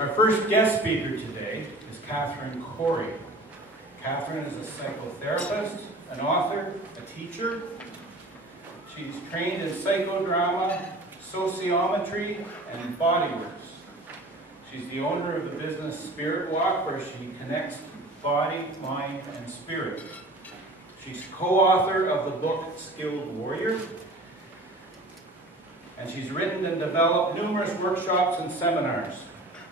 Our first guest speaker today is Catherine Corey. Catherine is a psychotherapist, an author, a teacher. She's trained in psychodrama, sociometry, and bodyworks. She's the owner of the business Spirit Walk, where she connects body, mind, and spirit. She's co-author of the book Skilled Warrior, and she's written and developed numerous workshops and seminars.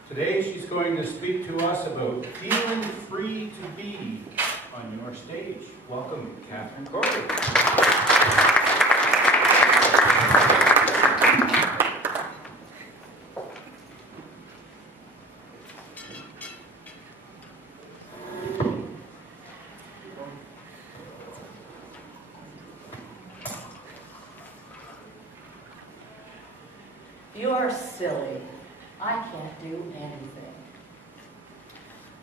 Today she's going to speak to us about feeling free to be on your stage. Welcome, Catherine Corey. You are silly. I can't do anything.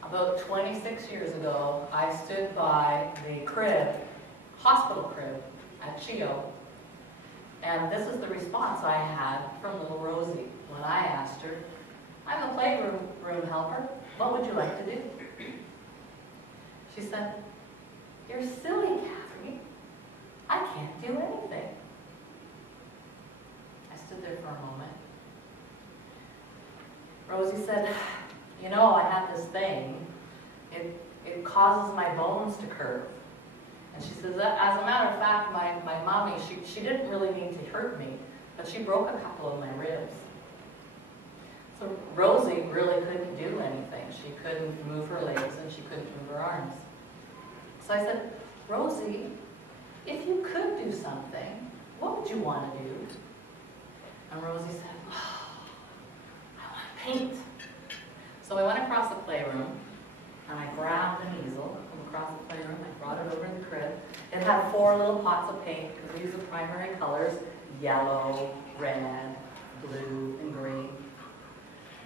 About 26 years ago, I stood by the crib, hospital crib, at CHEO, and this is the response I had from little Rosie when I asked her, "I'm a playroom helper. What would you like to do?" She said, "You're silly, Catherine. I can't do anything." I stood there for a moment. Rosie said, "You know, I have this thing. It causes my bones to curve." And she says, "As a matter of fact, my mommy, she didn't really mean to hurt me, but she broke a couple of my ribs." So Rosie really couldn't do anything. She couldn't move her legs and she couldn't move her arms. So I said, "Rosie, if you could do something, what would you want to do?" And Rosie said, "Oh, I want to paint." So I went across the playroom and I grabbed an easel from across the playroom. I brought it over to the crib. It had 4 little pots of paint because we use the primary colors: yellow, red, blue, and green.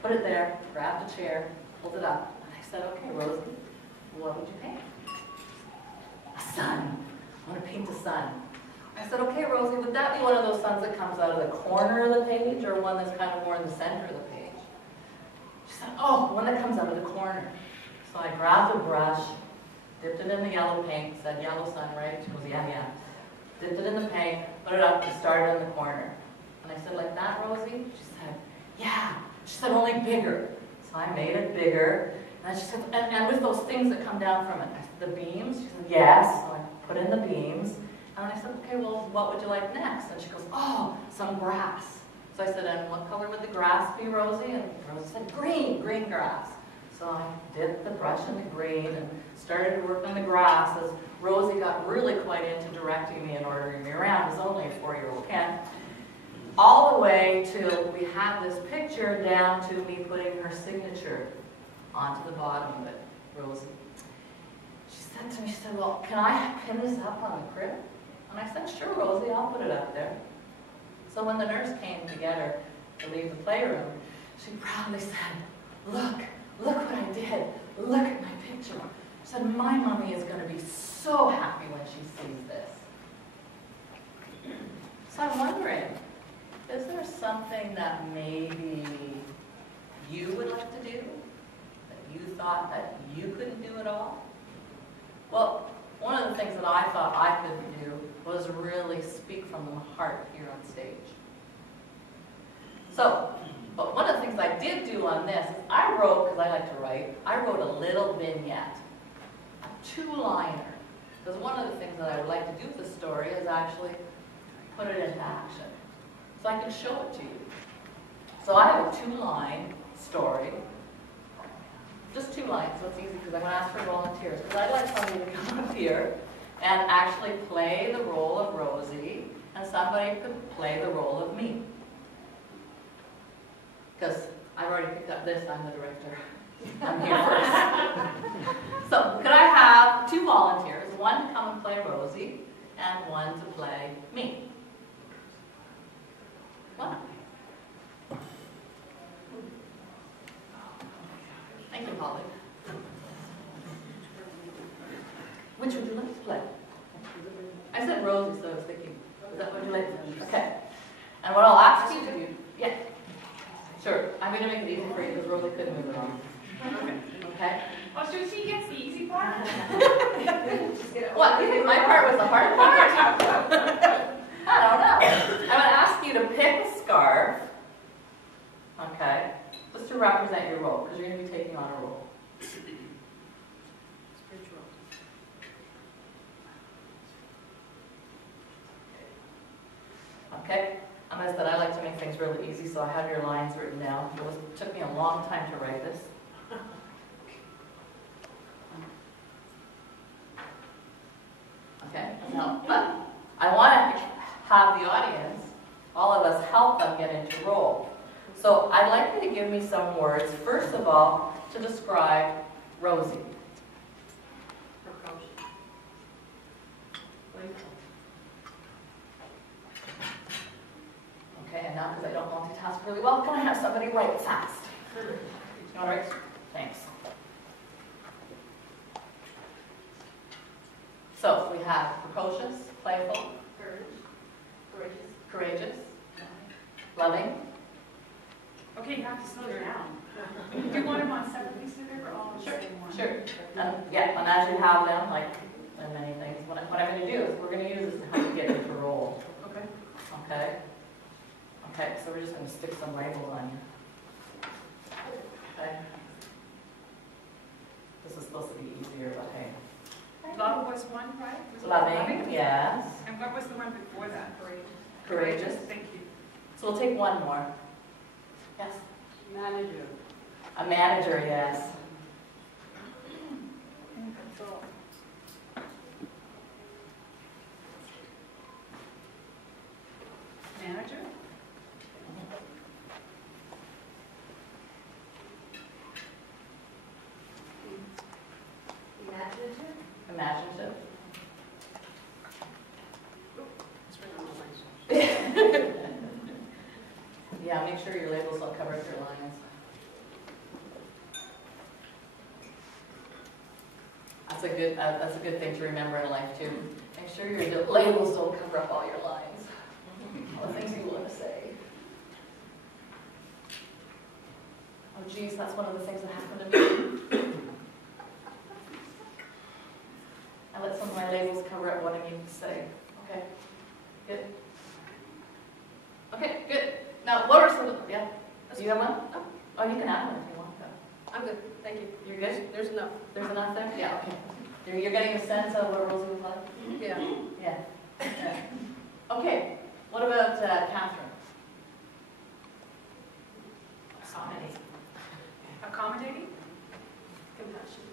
Put it there, grabbed a chair, pulled it up, and I said, "Okay, Rosie, what would you paint?" "A sun. I want to paint the sun." I said, "Okay, Rosie, would that be one of those suns that comes out of the corner of the page or one that's kind of more in the center of the page?" She said, "Oh, one that comes out of the corner." So I grabbed a brush, dipped it in the yellow paint, said yellow sun, right? She goes, yeah. Dipped it in the paint, put it up, and started in the corner. And I said, "Like that, Rosie?" She said, "Yeah." She said, "Only bigger." So I made it bigger. And she said, and with those things that come down from it. I said, "The beams?" She said, "Yes." So I put in the beams. And I said, "Okay, well, what would you like next?" And she goes, "Oh, some grass." So I said, "And what color would the grass be, Rosie?" And Rosie said, "Green grass." So I dipped the brush in the green and started to work on the grass as Rosie got really quite into directing me and ordering me around. It was only a 4-year-old kid. All the way till we have this picture down to me putting her signature onto the bottom of it, Rosie. She said to me, she said, "Well, can I pin this up on the crib?" And I said, "Sure, Rosie, I'll put it up there." So when the nurse came to get her to leave the playroom, she proudly said, look what I did. Look at my picture." She said, "My mommy is going to be so happy when she sees this." So I'm wondering, is there something that maybe you would like to do that you thought that you couldn't do at all? Well, one of the things that I thought I couldn't do was really speak from the heart here on stage. But one of the things I did do on this is I wrote, because I like to write, I wrote a little vignette, a 2-liner. Because one of the things that I would like to do with the story is actually put it into action. So I can show it to you. So I have a 2-line story. Just 2 lines, so it's easy because I'm going to ask for volunteers. Because I'd like somebody to come up here and actually play the role of Rosie, and somebody could play the role of me. Because I've already picked up this, I'm the director. I'm here first. So could I have 2 volunteers, one to come and play Rosie, and one to play me? One. Thank you, Polly. Which would you like to play? I said Rosie, so I was thinking, is that what you like? Okay. And what I'll ask you to do, yeah. Sure, I'm going to make it easy easy for you because Rosie couldn't move it on. Okay? Oh, so she gets the easy part? What? You think my part was the hard part? I don't know. I'm going to ask you to pick a scarf. Okay? Just to represent your role, because you're going to be taking on a role. Spiritual. Okay? As I said, I like to make things really easy, so I have your lines written down. It took me a long time to write this. Okay? Now, but I want to have the audience, all of us, help them get into role. So I'd like you to give me some words, first of all, to describe Rosie. Okay, and now because I don't multitask really well, can I have somebody write fast? All right, thanks. So we have precocious, playful, courageous, loving. Okay, you have to slow down. Do you want them on separate pieces of paper or all on the same one? Sure. Yeah, and as you have them, like in many things, what I'm going to do is we're going to use this to help you get into role. Okay. Okay? Okay, so we're just going to stick some labels on you. Okay? This is supposed to be easier, but hey. Love was one, right? Was it Loving, yes. And what was the one before that? Courageous. Thank you. So we'll take one more. Yes? Manager. A manager, yes. Manager? Imaginative. Yeah, make sure your labels don't cover up your lines. That's a good thing to remember in life too. Make sure your labels don't cover up all your lines. All the things you want to say. Oh geez, that's one of the things that happened to me. I let some of my labels cover up what I need to say. Okay, good. Okay, good. Now, what are some, yeah? Do you have one? Oh, you can add one if you want, though. I'm good, thank you. You're good? There's enough. There's enough there? Yeah, okay. You're getting a sense of what Rosie was like? Yeah. Yeah. Okay, what about Catherine? Accommodating? Compassion.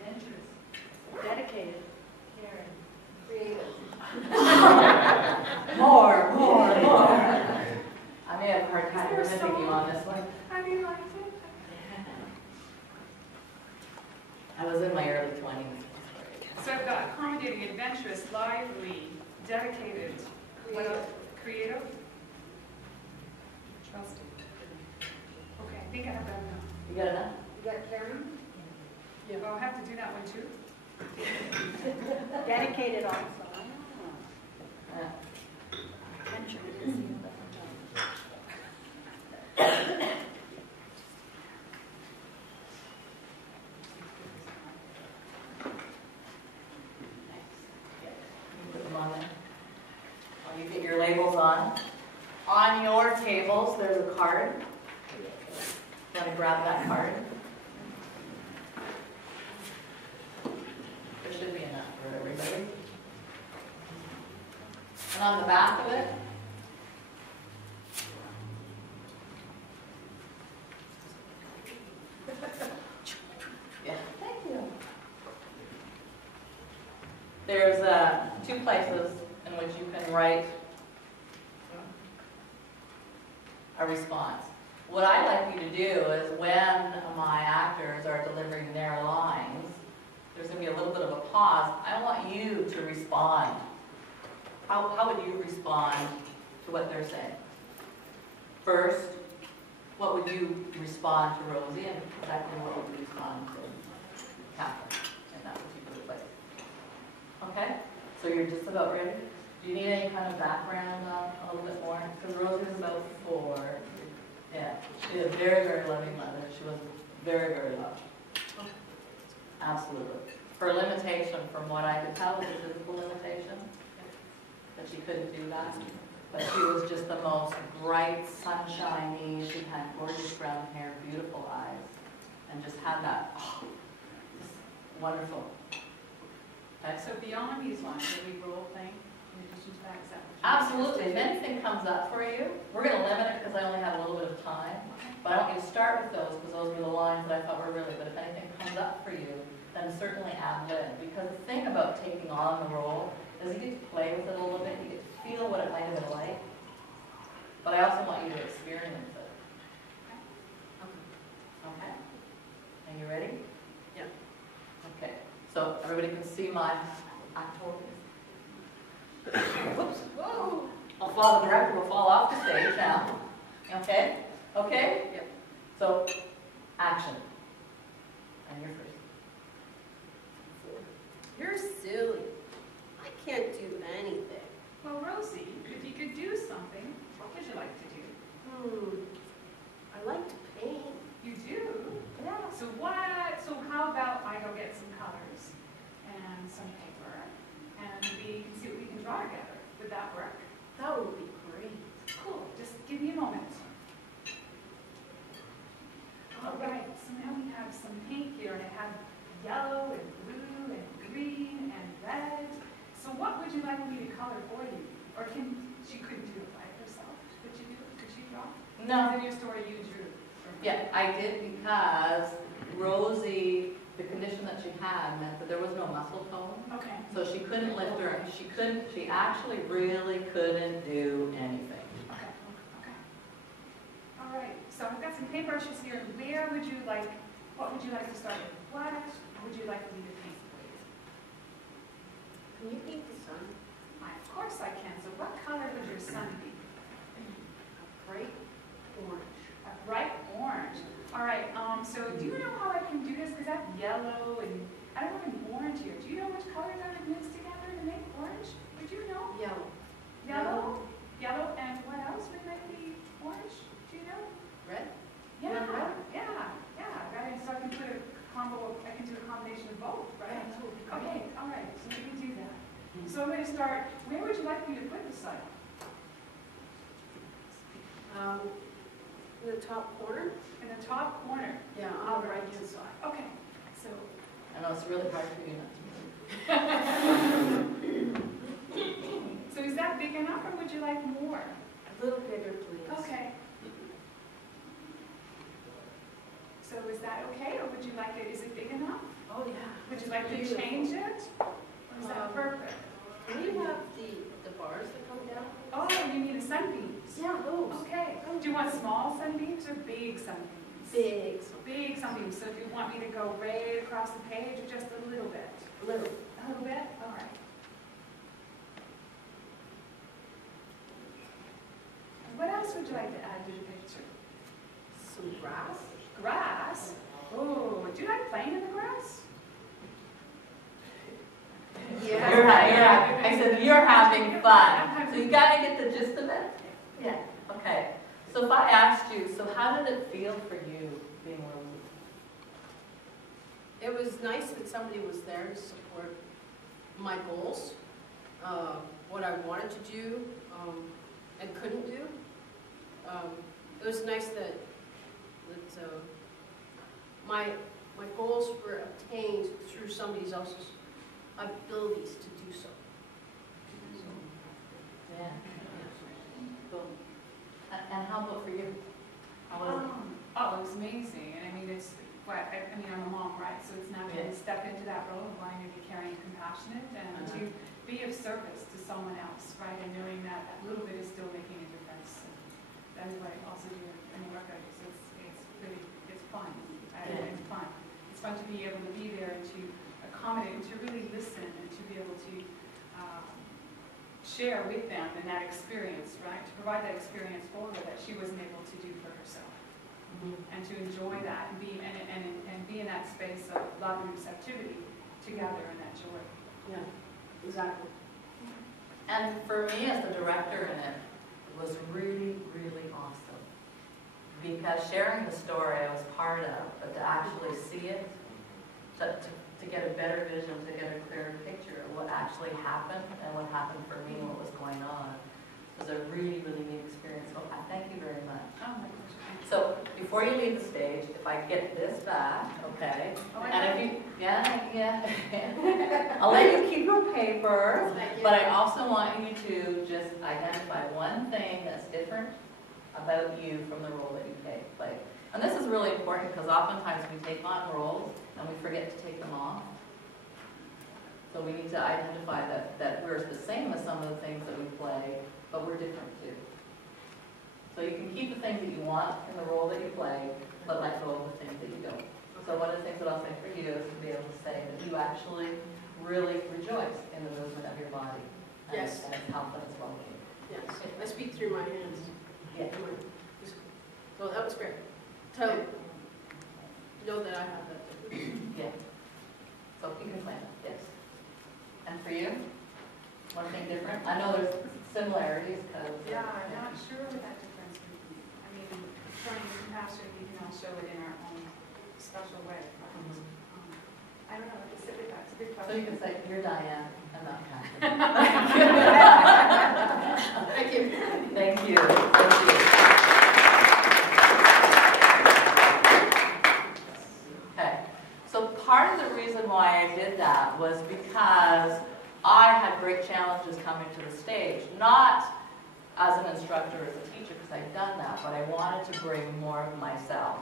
Adventurous. Dedicated. Caring. Creative. More. I may have a hard time mimicking you on this one. How do you like it? I was in my early 20s. So I've got accommodating, adventurous, lively, dedicated. What else? Creative? Trusting. Okay, I think I have that enough. You got enough? You got caring? Oh, I'll have to do that one too. Dedicated also. Yeah. Put them on there. While you get your labels on. On your tables, there's a card. You want to grab that card? There should be enough for everybody. And on the back of it, yeah, thank you. There's two places in which you can write a response. What I like you to do is when my actors are delivering their lines, there's going to be a little bit of a pause. I want you to respond. How would you respond to what they're saying? First, what would you respond to Rosie, and secondly, what would you respond to Catherine in that particular place? Okay? So you're just about ready? Do Do you need any kind of background on a little bit more? Because Rosie's about 4. Yeah, she had a very, very loving mother. She was very, very loved. Absolutely. Her limitation, from what I could tell, was a physical limitation, that she couldn't do that. But she was just the most bright, sunshiny. She had gorgeous brown hair, beautiful eyes, and just had that, just wonderful. Okay. So beyond these ones, are we role playing in addition to that? Is that what you- Absolutely. If anything comes up for you, we're going to limit it because I only have a little bit of time. But I want you to start with those because those were the lines that I thought were really good. If anything comes up for you, then certainly ad lib. Because the thing about taking on the role is you get to play with it a little bit. You get to feel what it might have been like. But I also want you to experience it. Okay? Are you ready? Yeah. Okay. So everybody can see my actor. Whoops. Whoa! I'll fall, the director will fall off the stage now. Okay? Okay? Yep. So, action. And you're first. You're silly. I can't do anything. Well, Rosie, if you could do something, what would you like to do? I like to paint. You do? Yeah. So how about I go get some colors and some paper, and we can see what we can draw together. Would that work? That would be great. Cool, just give me a moment. All right, so now we have some paint here, and it has yellow and blue and green and red. So what would you like me to color for you? Or she couldn't do it by herself. Could you do it? Could she draw? No. In your story, you drew. Yeah, I did because Rosie, the condition that she had meant that there was no muscle tone. Okay. So she couldn't lift her, she actually really couldn't do anything. Okay. Okay. All right. So I've got some paintbrushes here. What would you like to start with? What would you like me to paint for you? Can you paint the sun? Of course I can. So what color would your sun be? A bright orange. A bright orange. All right. So do you know how I can do this? Because I have yellow and I don't have an orange here. Do you know which colors I would mix together to make orange? Would you know? Yellow. Yellow. Yellow and what else would make the orange? Do you know? Red? Yeah. Red? Yeah. Right. So I can do a combination of both, right? That would be great. Okay. All right. So we can do that. So I'm going to start. Where would you like me to put the sun? In the top corner? In the top corner. Yeah, on the right-hand side. Okay. So I know it's really hard for you not to. So is that big enough, or would you like more? A little bigger, please. Okay. So is that okay, or would you like it, is it big enough? Oh, yeah. Would you like to Beautiful. change it? Or is that perfect? Do you have the bars that come down? Oh, you need a sunbeams. Yeah, those. Okay. Do you want small sunbeams or big sunbeams? Big. Big sunbeams. So if you want me to go right across the page, or just a little bit? Little. A little bit? All right. What else would you like to add to the picture? Some grass? Grass? Oh, do you like playing in the grass? I said, you're having fun. So you gotta get the gist of it? Yeah. Okay. So if I asked you, so how did it feel for you being Rosie? It was nice that somebody was there to support my goals, what I wanted to do and couldn't do. It was nice that my goals were obtained through somebody else's abilities to do so. Yeah. Cool. And how about for you? How was it? Oh, it was amazing. And I mean, I'm a mom, right? So it's natural to step into that role of wanting to be caring and compassionate and to be of service to someone else, right? And knowing that that little bit is still making a difference. And that is what I also do in the work I do. So it's fun. It's fun. It's fun to be able to be there and to accommodate and to really listen and to be able to share with them in that experience, right? To provide that experience for her that she wasn't able to do for herself. And to enjoy that and be in that space of love and receptivity together in that joy. Yeah, exactly. And for me as the director in it, it was really, really awesome. Because sharing the story I was part of, but to actually see it, to get a better vision, to get a clearer picture of what actually happened and what happened for me and what was going on, was a really, really neat experience. So I thank you very much. Oh, my pleasure. So before you leave the stage, if I get this back, okay? Oh, I And know. if you, yeah. I'll let you keep your paper, Thank you. but I also want you to just identify one thing that's different about you from the role that you play. And this is really important because oftentimes we take on roles and we forget to take them off. So we need to identify that we're the same as some of the things that we play, but we're different too. So you can keep the things that you want in the role that you play, but let go of the things that you don't. So one of the things that I'll say for you is to be able to say that you actually really rejoice in the movement of your body. And Yes. And its health and its well-being. Yes, I speak through my hands. Yeah. So that was great. So, know that I have that too. Yeah. So you can claim it, yes. And for you? One thing different? I know there's similarities because. Yeah, I'm not sure what that difference would be. I mean, showing compassion, we can all show it in our own special way. I don't know, that's a good So you question. can say, you're Diane, and not Catherine. Thank you. Thank you. Thank you. Okay. So part of the reason why I did that was because I had great challenges coming to the stage. Not as an instructor, as a teacher, because I'd done that, but I wanted to bring more of myself.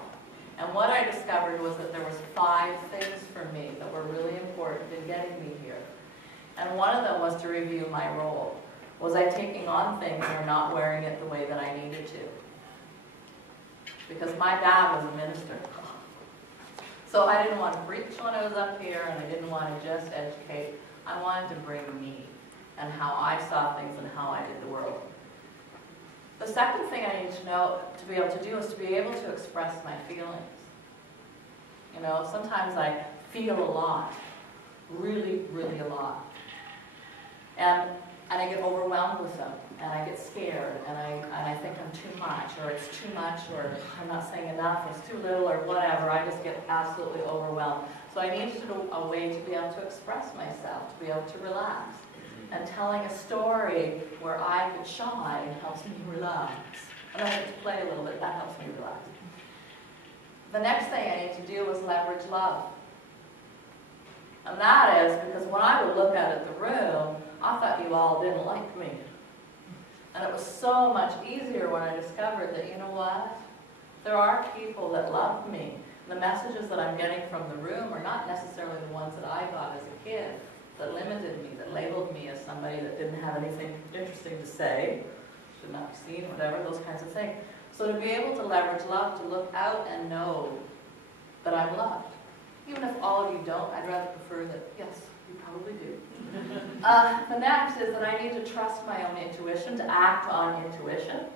And what I discovered was that there was 5 things for me that were really important in getting me here. And one of them was to review my role. Was I taking on things or not wearing it the way that I needed to? Because my dad was a minister. So I didn't want to preach when I was up here, and I didn't want to just educate. I wanted to bring me and how I saw things and how I did the world. The second thing I need to know, to be able to do, is to be able to express my feelings. You know, sometimes I feel a lot, really, really a lot. And I get overwhelmed with them, and I get scared, and I think I'm too much, or it's too much, or I'm not saying enough, or it's too little, or whatever. I just get absolutely overwhelmed. So I needed a way to be able to express myself, to be able to relax. And telling a story where I could shine helps me relax. And I get to play a little bit, that helps me relax. The next thing I need to do is leverage love. And that is because when I would look out at the room, I thought you all didn't like me. And it was so much easier when I discovered that, you know what? There are people that love me. The messages that I'm getting from the room are not necessarily the ones that I got as a kid, that limited me, that labeled me as somebody that didn't have anything interesting to say, should not be seen, whatever, those kinds of things. So to be able to leverage love, to look out and know that I'm loved. Even if all of you don't, I'd rather prefer that, yes, you probably do. The next is that I need to trust my own intuition, to act on intuition.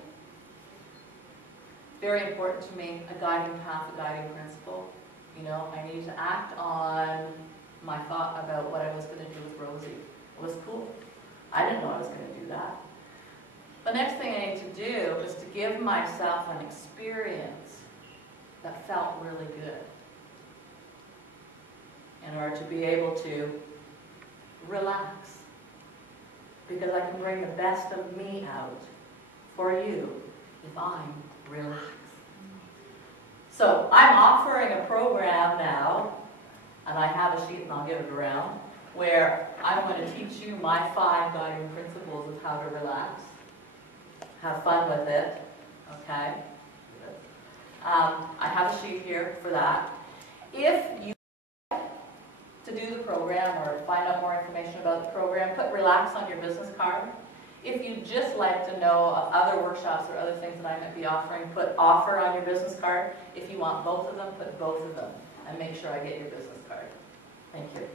Very important to me, a guiding path, a guiding principle. You know, I need to act on my thought about what I was going to do with Rosie. It was cool. I didn't know I was going to do that. The next thing I need to do is to give myself an experience that felt really good in order to be able to relax. Because I can bring the best of me out for you if I'm relaxed. So I'm offering a program now, and I have a sheet and I'll give it around, where I'm going to teach you my 5 guiding principles of how to relax. Have fun with it, okay? I have a sheet here for that. If you to do the program or find out more information about the program, put relax on your business card. If you'd just like to know of other workshops or other things that I might be offering, put offer on your business card. If you want both of them, put both of them. And make sure I get your business card. Thank you.